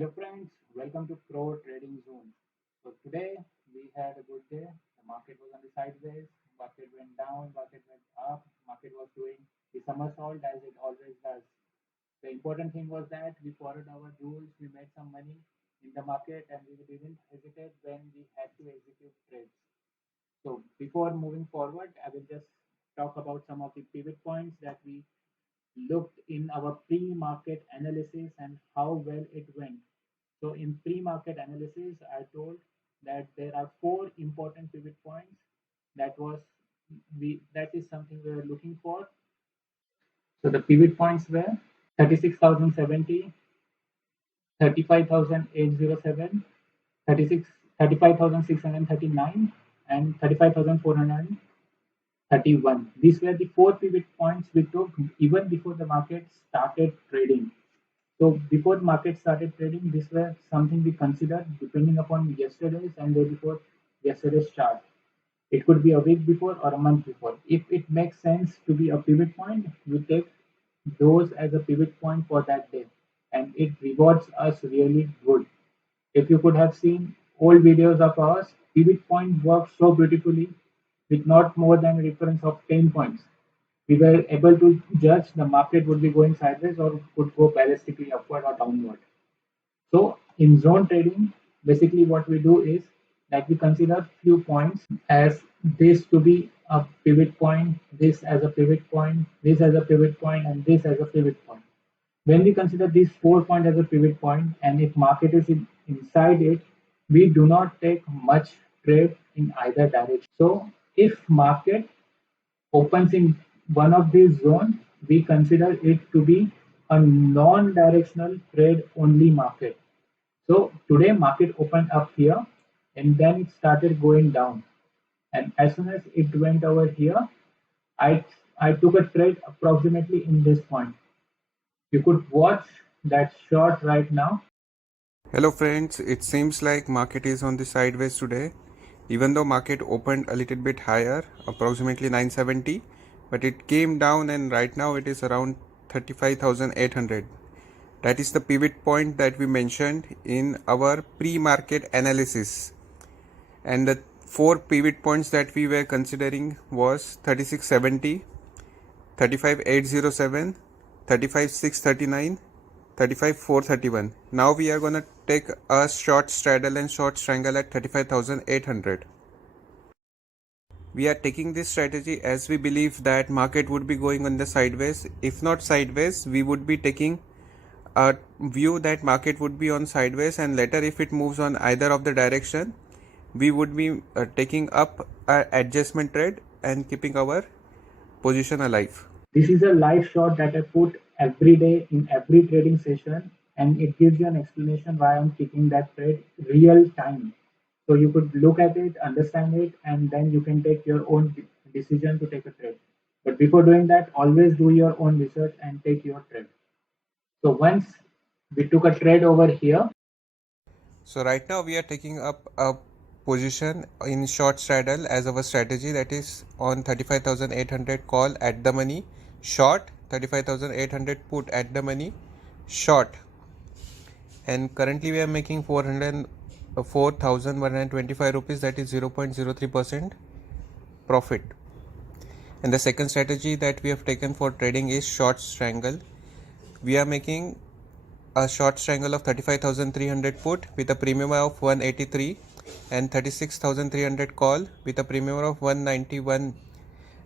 Hello friends, welcome to Pro Trading Zone. So today we had a good day. The market was on the sideways, market went down, market went up, market was doing the somersault as it always does. The important thing was that we followed our rules, we made some money in the market and we didn't hesitate when we had to execute trades. So before moving forward, I will just talk about some of the pivot points that we looked in our pre-market analysis and how well it went. So in pre-market analysis, I told that there are four important pivot points. That is something we were looking for. So the pivot points were 36,070, 35,807, 35,639, and 35,431. These were the four pivot points we took even before the market started trading. So before the market started trading, this was something we considered depending upon yesterday's and day before yesterday's chart. It could be a week before or a month before. If it makes sense to be a pivot point, we take those as a pivot point for that day, and it rewards us really good. If you could have seen old videos of ours, pivot point works so beautifully with not more than a difference of 10 points. We were able to judge the market would be going sideways or could go ballistically upward or downward. So in zone trading, basically what we do is that we consider few points as this to be a pivot point, this as a pivot point, this as a pivot point, and this as a pivot point. When we consider these 4 points as a pivot point, and if market is inside it, we do not take much trade in either direction. So if market opens in one of these zones, we consider it to be a non-directional trade only market. So today market opened up here and then it started going down. And as soon as it went over here, I I took a trade approximately in this point. You could watch that short right now. Hello friends, it seems like market is on the sideways today. Even though market opened a little bit higher, approximately 970, but it came down and right now it is around 35,800. That is the pivot point that we mentioned in our pre-market analysis. And the four pivot points that we were considering was 3670, 35,807, 35,639, 35,431. Now we are gonna take a short straddle and short strangle at 35,800. We are taking this strategy as we believe that market would be going on the sideways. If not sideways, we would be taking a view that market would be on sideways, and later if it moves on either of the direction, we would be taking up an adjustment trade and keeping our position alive. This is a live shot that I put every day in every trading session, and it gives you an explanation why I'm taking that trade real time. So you could look at it, understand it, and then you can take your own decision to take a trade. But before doing that, always do your own research and take your trade. So once we took a trade over here. So right now we are taking up a position in short straddle as our strategy, that is on 35,800 call at the money, short 35,800 put at the money, short, and currently we are making 4,125 rupees, that is 0.03% profit. And the second strategy that we have taken for trading is short strangle. We are making a short strangle of 35,300 put with a premium of 183 and 36,300 call with a premium of 191,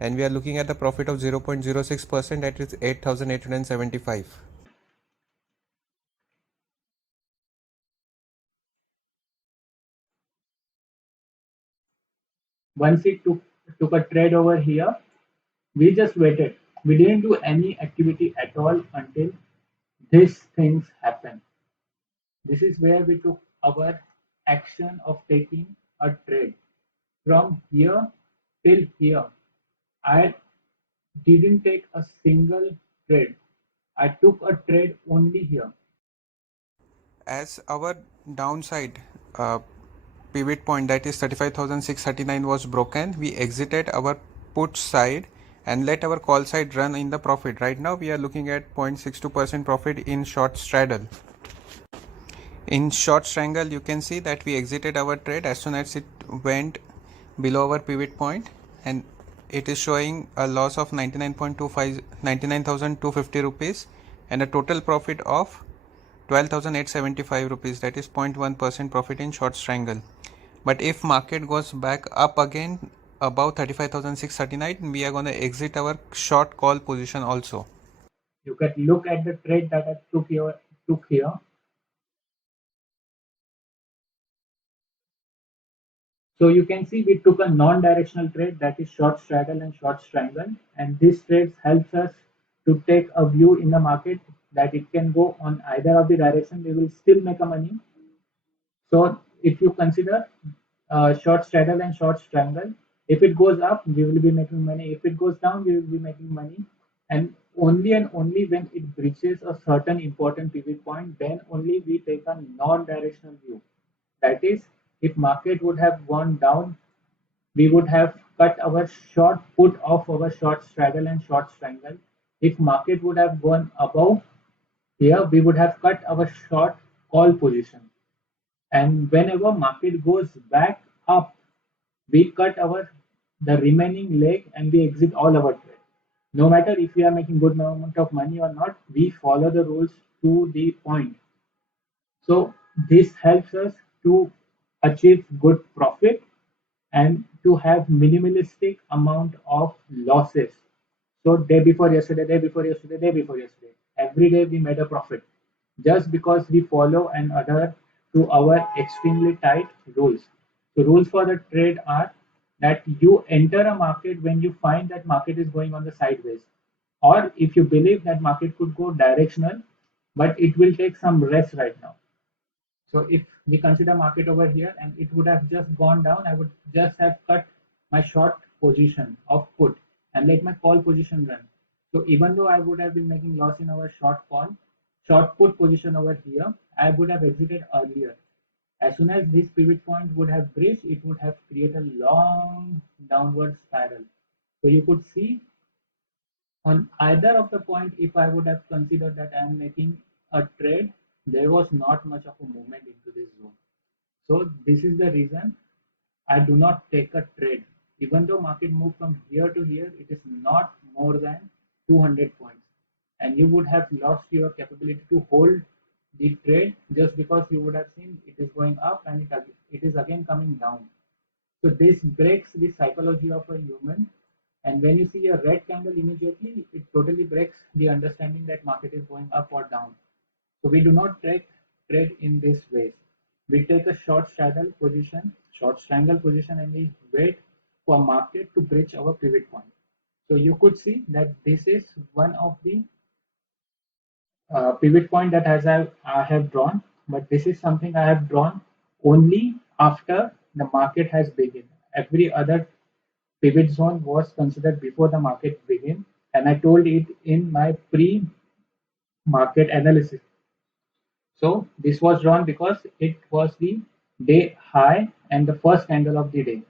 and we are looking at the profit of 0.06%, that is 8,875. Once it took a trade over here, we just waited. We didn't do any activity at all until these things happen. This is where we took our action of taking a trade. From here till here, I didn't take a single trade. I took a trade only here. As our downside pivot point, that is 35,639, was broken, we exited our put side and let our call side run in the profit. Right now we are looking at 0.62% profit in short straddle. In short strangle, you can see that we exited our trade as soon as it went below our pivot point, and it is showing a loss of 99,250 rupees and a total profit of 12,875 rupees, that is 0.1% profit in short strangle. But if market goes back up again above 35,639, we are going to exit our short call position also. You can look at the trade that I took here. So you can see we took a non-directional trade, that is short straddle and short strangle, and this trade helps us to take a view in the market that it can go on either of the direction. We will still make a money. So if you consider short straddle and short strangle, if it goes up, we will be making money. If it goes down, we will be making money. And only when it breaches a certain important pivot point, then only we take a non-directional view. That is, if market would have gone down, we would have cut our short put off our short straddle and short strangle. If market would have gone above here, we would have cut our short call position. And whenever market goes back up, we cut our the remaining leg and we exit all our trade. No matter if we are making good amount of money or not, we follow the rules to the point. So this helps us to achieve good profit and to have minimalistic amount of losses. So day before yesterday, day before yesterday, day before yesterday, every day we made a profit just because we follow and adhere to our extremely tight rules. So rules for the trade are that you enter a market when you find that market is going on the sideways, or if you believe that market could go directional, but it will take some rest right now. So if we consider market over here and it would have just gone down, I would just have cut my short position of put and let my call position run. So even though I would have been making loss in our short put position over here, I would have exited earlier. As soon as this pivot point would have breached, it would have created a long downward spiral. So you could see on either of the point, if I would have considered that I am making a trade, there was not much of a movement into this zone. So this is the reason I do not take a trade. Even though market moved from here to here, it is not more than 200 points. And you would have lost your capability to hold the trade just because you would have seen it is going up and it is again coming down. So this breaks the psychology of a human. And when you see a red candle immediately, it totally breaks the understanding that market is going up or down. So we do not trade in this way. We take a short strangle position, and we wait for market to breach our pivot point. So you could see that this is one of the pivot point that I have drawn, but this is something I have drawn only after the market has begun. Every other pivot zone was considered before the market began, and I told it in my pre-market analysis. So this was drawn because it was the day high and the first candle of the day.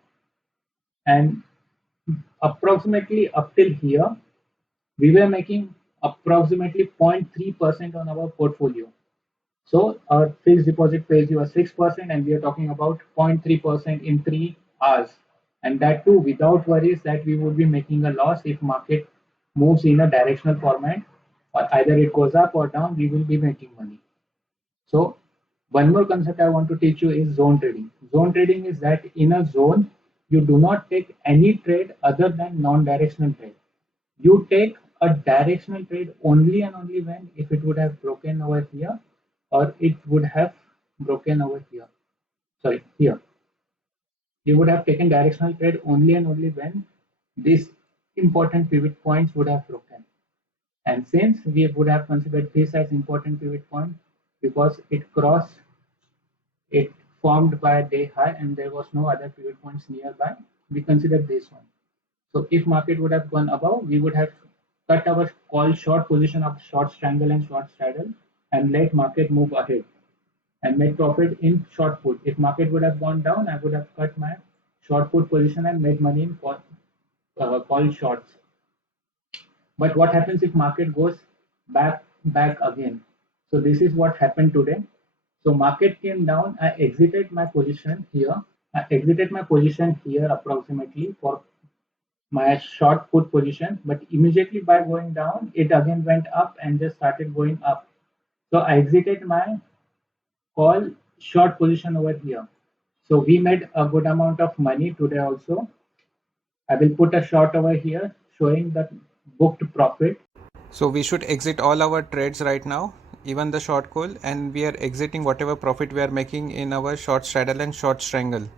And approximately up till here, we were making approximately 0.3% on our portfolio. So our fixed deposit pays you a 6%, and we are talking about 0.3% in 3 hours. And that too without worries that we would be making a loss if market moves in a directional format, or either it goes up or down, we will be making money. So one more concept I want to teach you is zone trading. Zone trading is that in a zone, you do not take any trade other than non-directional trade. You take a directional trade only and only when if it would have broken over here or it would have broken over here. Sorry, here. You would have taken directional trade only and only when these important pivot points would have broken. And since we would have considered this as important pivot point because it formed by a day high and there was no other pivot points nearby, we considered this one. So if market would have gone above, we would have cut our call short position of short strangle and short straddle and let market move ahead and make profit in short put. If market would have gone down, I would have cut my short put position and made money in call shorts. But what happens if market goes back again? So this is what happened today. So market came down. I exited my position here. I exited my position here approximately for my short put position, but immediately by going down, it again went up and just started going up. So I exited my call short position over here. So we made a good amount of money today also. I will put a short over here showing the booked profit. So we should exit all our trades right now, even the short call, and we are exiting whatever profit we are making in our short straddle and short strangle.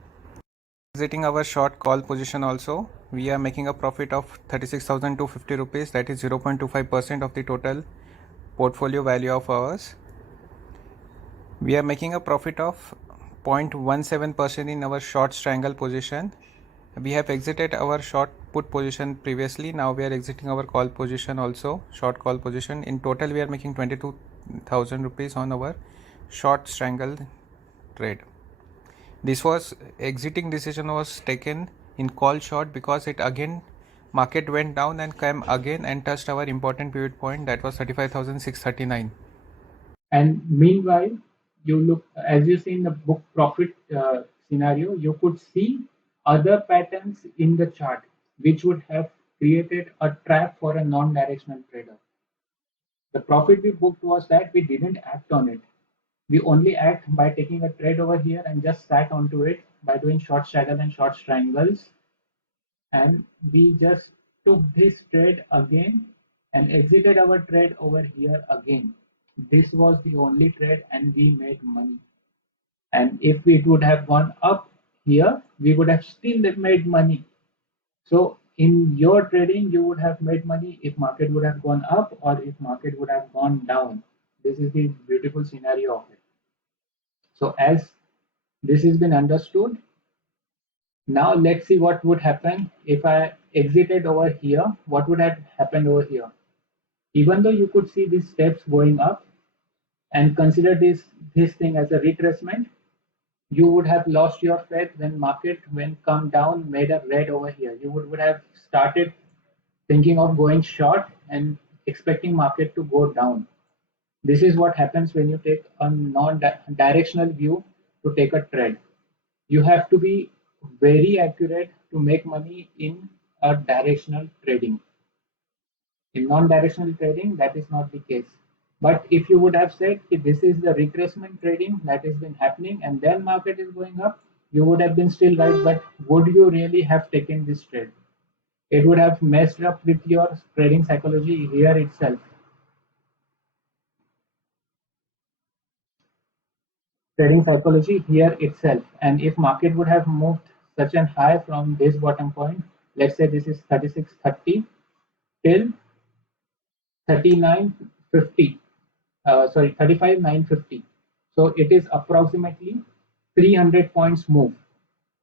Exiting our short call position also, we are making a profit of 36,250 rupees, that is 0.25% of the total portfolio value of ours. We are making a profit of 0.17% in our short strangle position. We have exited our short put position previously. Now we are exiting our call position also, short call position. In total, we are making 22,000 rupees on our short strangle trade. This was exiting decision was taken in call short because it again market went down and came again and touched our important pivot point, that was 35,639. And meanwhile, you look as you see in the book profit scenario, you could see other patterns in the chart which would have created a trap for a non-directional trader. The profit we booked was that we didn't act on it. We only act by taking a trade over here and just sat onto it by doing short straddle and short strangles, and we just took this trade again and exited our trade over here again. This was the only trade and we made money. And if it would have gone up here, we would have still made money. So in your trading, you would have made money if market would have gone up or if market would have gone down. This is the beautiful scenario of it. So as this has been understood, now let's see what would happen if I exited over here. What would have happened over here? Even though you could see these steps going up and consider this thing as a retracement, you would have lost your faith when market when come down made a red over here. You would have started thinking of going short and expecting market to go down. This is what happens when you take a non-directional view to take a trade. You have to be very accurate to make money in a directional trading. In non-directional trading, that is not the case. But if you would have said if this is the retracement trading that has been happening and then market is going up, you would have been still right. But would you really have taken this trade? It would have messed up with your trading psychology here itself. Trading psychology here itself. And if market would have moved such an high from this bottom point, let's say this is 3630 till 3950, sorry, 35,950. So it is approximately 300 points move.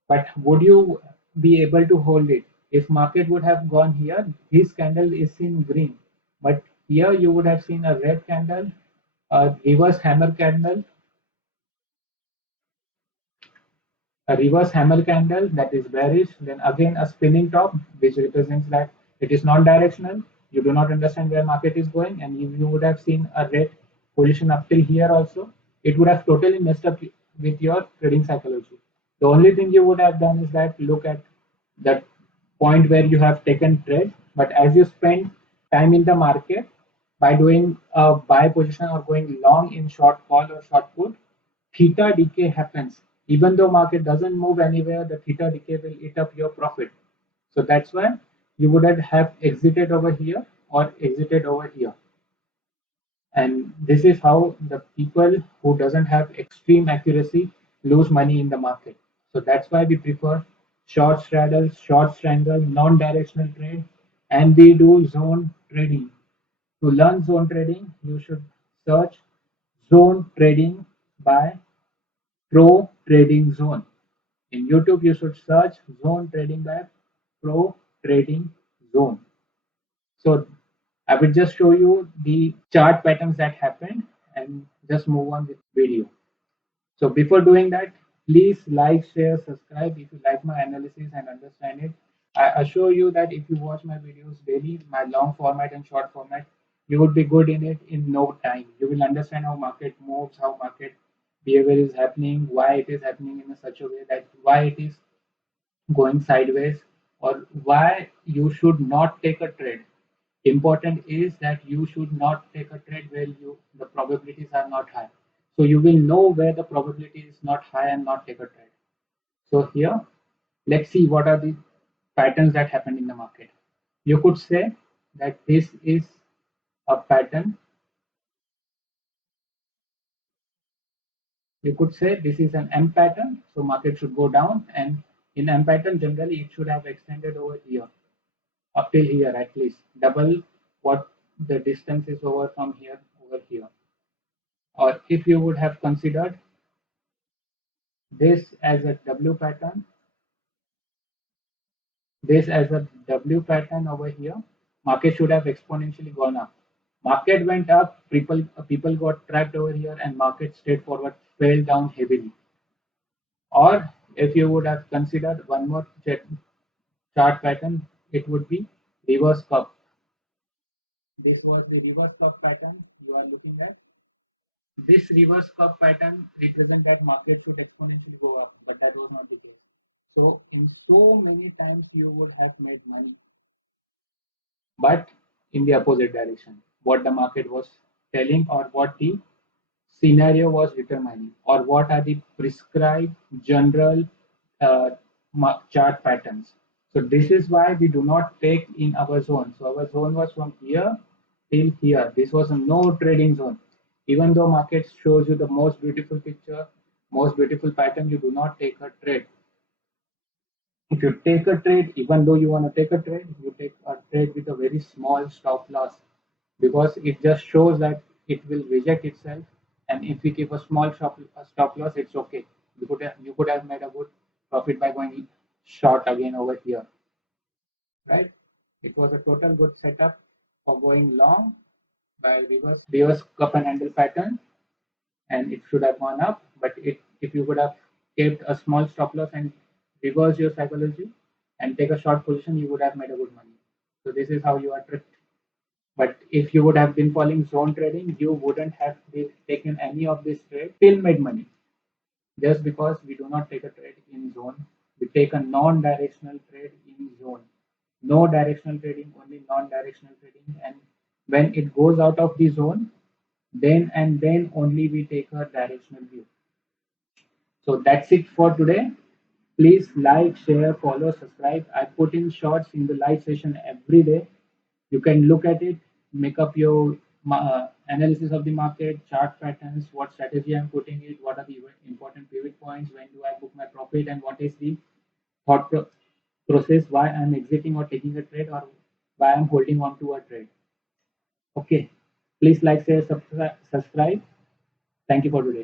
But would you be able to hold it? If market would have gone here, this candle is in green, but here you would have seen a red candle, a reverse hammer candle, a reverse hammer candle that is bearish, then again a spinning top, which represents that it is non-directional. You do not understand where market is going, and you would have seen a red position up till here also. It would have totally messed up with your trading psychology. The only thing you would have done is that look at that point where you have taken trade, but as you spend time in the market by doing a buy position or going long in short call or short put, theta decay happens. Even though market doesn't move anywhere, the theta decay will eat up your profit. So that's why you would have exited over here or exited over here. And this is how the people who doesn't have extreme accuracy lose money in the market. So that's why we prefer short straddle, short strangle, non-directional trade, and we do zone trading. To learn zone trading, you should search zone trading by Pro Trading Zone. In YouTube, you should search zone trading by Pro Trading Zone. So I will just show you the chart patterns that happened and just move on with video. So before doing that, please like, share, subscribe if you like my analysis and understand it. I assure you that if you watch my videos daily, my long format and short format, you would be good in it in no time. You will understand how market moves, how market behavior is happening, why it is happening in a such a way that why it is going sideways, or why you should not take a trade. Important is that you should not take a trade where the probabilities are not high. So you will know where the probability is not high and not take a trade. So here, let's see what are the patterns that happen in the market. You could say that this is a pattern. You could say this is an M pattern, so market should go down, and in M pattern generally it should have extended over here, up till here at least, double what the distance is over from here over here. Or if you would have considered this as a W pattern, this as a W pattern over here, market should have exponentially gone up. Market went up, people got trapped over here, and market straight forward fell down heavily. Or if you would have considered one more chart pattern, it would be reverse cup. This was the reverse cup pattern you are looking at. This reverse cup pattern represents that market should exponentially go up, but that was not the case. So in so many times you would have made money, but in the opposite direction, what the market was telling or what the scenario was determining, or what are the prescribed general uh, chart patterns. So this is why we do not take in our zone. So our zone was from here till here. This was a no trading zone. Even though market shows you the most beautiful picture, most beautiful pattern, you do not take a trade. If you take a trade, even though you want to take a trade, you take a trade with a very small stop loss, because it just shows that it will reject itself. And if we keep a small stop loss, it's okay. You could have made a good profit by going short again over here, right? It was a total good setup for going long by reverse cup and handle pattern, and it should have gone up. But if you would have kept a small stop loss and reverse your psychology and take a short position, you would have made a good money. So this is how you are tricked. But if you would have been following zone trading, you wouldn't have taken any of this trade, still made money. Just because we do not take a trade in zone, we take a non-directional trade in zone. No directional trading, only non-directional trading. And when it goes out of the zone, then and then only we take a directional view. So that's it for today. Please like, share, follow, subscribe. I put in shorts in the live session every day. You can look at it, make up your analysis of the market, chart patterns, what strategy I'm putting it, what are the important pivot points, when do I book my profit, and what is the thought process, why I'm exiting or taking a trade, or why I'm holding on to a trade. Okay, please like, share, subscribe. Thank you for today.